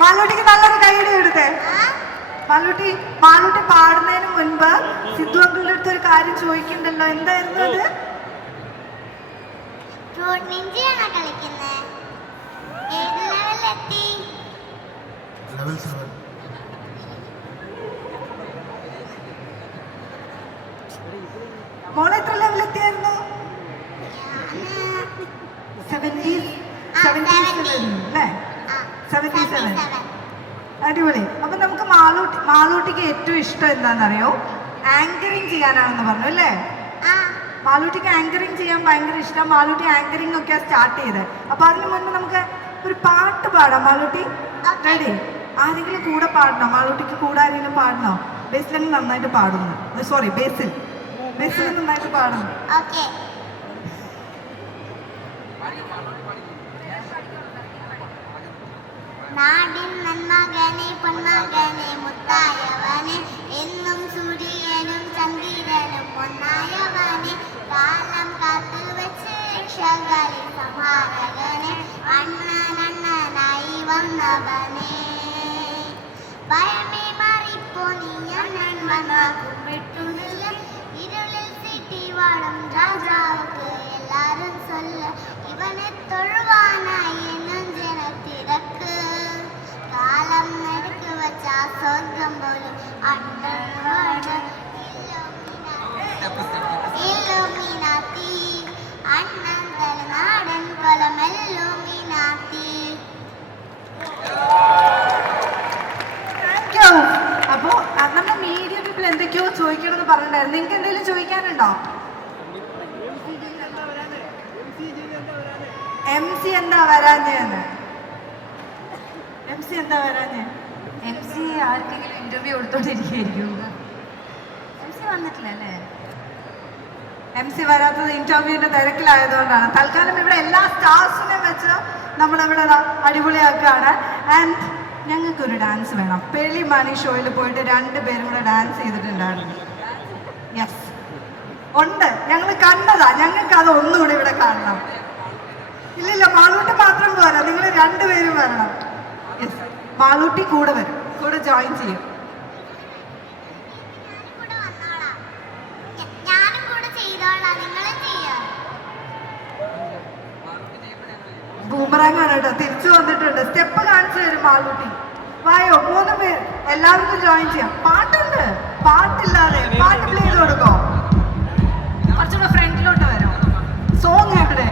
മാലൂട്ടിക്ക് നല്ലൊരു കൈയ്യടി എടുത്തേ. മാലൂട്ടി പാടുന്നതിന് മുൻപ് സിദ്ധു അങ്കിളുടെ അടുത്ത് ഒരു കാര്യം ചോദിക്കണ്ടല്ലോ, എന്തായിരുന്നു അത്? മോളെ എത്ര ലെവലെത്തിയായിരുന്നു? 77. അടിപൊളി. അപ്പൊ നമുക്ക് മാളൂട്ടിക്ക് ഏറ്റവും ഇഷ്ടം എന്താണെന്നറിയോ? ആങ്കറിങ് ചെയ്യാനാണെന്ന് പറഞ്ഞു അല്ലേ? മാളൂട്ടിക്ക് ആങ്കറിങ് ചെയ്യാൻ ഭയങ്കര ഇഷ്ടം. മാളൂട്ടി ആങ്കറിങ് ഒക്കെ സ്റ്റാർട്ട് ചെയ്തത്. അപ്പൊ അതിന് മുൻപ് നമുക്ക് ഒരു പാട്ട് പാടാം. മാളൂട്ടി റെഡി? ആരെങ്കിലും കൂടെ പാടണോ? മാളൂട്ടിക്ക് കൂടെ ആരെങ്കിലും പാടണോ? ബേസിൽ നന്നായിട്ട് പാടുന്നു. സോറി, ബേസിൽ നന്നായിട്ട് പാടുന്നു. നാടിൻ നന്മകനെ പൊന്മകനെ മുത്തായവനെ എന്നും സൂര്യനും ചന്ദ്രനും ഒന്നായവനെ കാലം കാത്തു വെച്ച് രക്ഷകളിൽ സമാരകനെ അണ്ണനായി വന്നവനെ ഭയമേ മാറിപ്പോ നീ അണ്ണൻ വന്ന കുമ്പിട്ടുന്നില്ല ഇരുളിൽ സിറ്റി വാടും രാജാവുക്ക് എല്ലാരും சொல்ல ഇവനെ തൊഴുവാനായി എന്നും ജനത്തിരക്ക് കാലം നടുക്ക് വച്ച സ്വർഗം പോലും അണ്ണനോട് ഇല്ലുമിനാത്തി അണ്ണൻ തലനാടൻ കൊലമെല്ലുമിനാത്തി. അപ്പോ നമ്മുടെ മീഡിയ പീപ്പിൾ എന്തൊക്കെയോ ചോദിക്കണമെന്ന് പറഞ്ഞിട്ടുണ്ടായിരുന്നു. നിങ്ങൾക്ക് എന്തെങ്കിലും ചോദിക്കാനുണ്ടോ? MC എന്താ വരാഞ്ഞ്? MC ആർക്കെങ്കിലും ഇന്റർവ്യൂ കൊടുത്തോണ്ടിരിക്കും. MC വന്നിട്ടില്ല അല്ലേ? MC വരാത്തത് ഇന്റർവ്യൂവിന്റെ തിരക്കിലായതുകൊണ്ടാണ്. തൽക്കാലം ഇവിടെ എല്ലാ സ്റ്റാർസിനെ വെച്ച് നമ്മളിവിടെ അടിപൊളിയാക്കുകയാണ്. ആൻഡ് ഞങ്ങൾക്കൊരു ഡാൻസ് വേണം. പെളി മണി ഷോയിൽ പോയിട്ട് 2 പേരും കൂടെ ഡാൻസ് ചെയ്തിട്ടുണ്ടായിരുന്നു. യെസ് ഉണ്ട്, ഞങ്ങൾ കണ്ടതാ. ഞങ്ങൾക്ക് അത് ഒന്നുകൂടി ഇവിടെ കാണണം. ഇല്ലില്ല, മാളൂട്ടി മാത്രം പോരാ, നിങ്ങൾ 2 പേരും വരണം. യെസ്, മാളൂട്ടി കൂടെ വരും, കൂടെ ജോയിൻ ചെയ്യും. ബൂമറാങ്ങാണ് കേട്ടോ, തിരിച്ചു വന്നിട്ടുണ്ട്. സ്റ്റെപ്പ് കാണിച്ചു തരും മാളൂട്ടി. വായോ, 3 പേർ എല്ലാവർക്കും ജോയിൻ ചെയ്യാം. പാട്ടുണ്ട്, പാട്ടില്ലാതെ പാട്ട് പ്ലേ ചെയ്ത് കൊടുക്കോ? കുറച്ചുകൂടെ ഫ്രണ്ടിലോട്ട് വരും. സോങ് എവിടെ?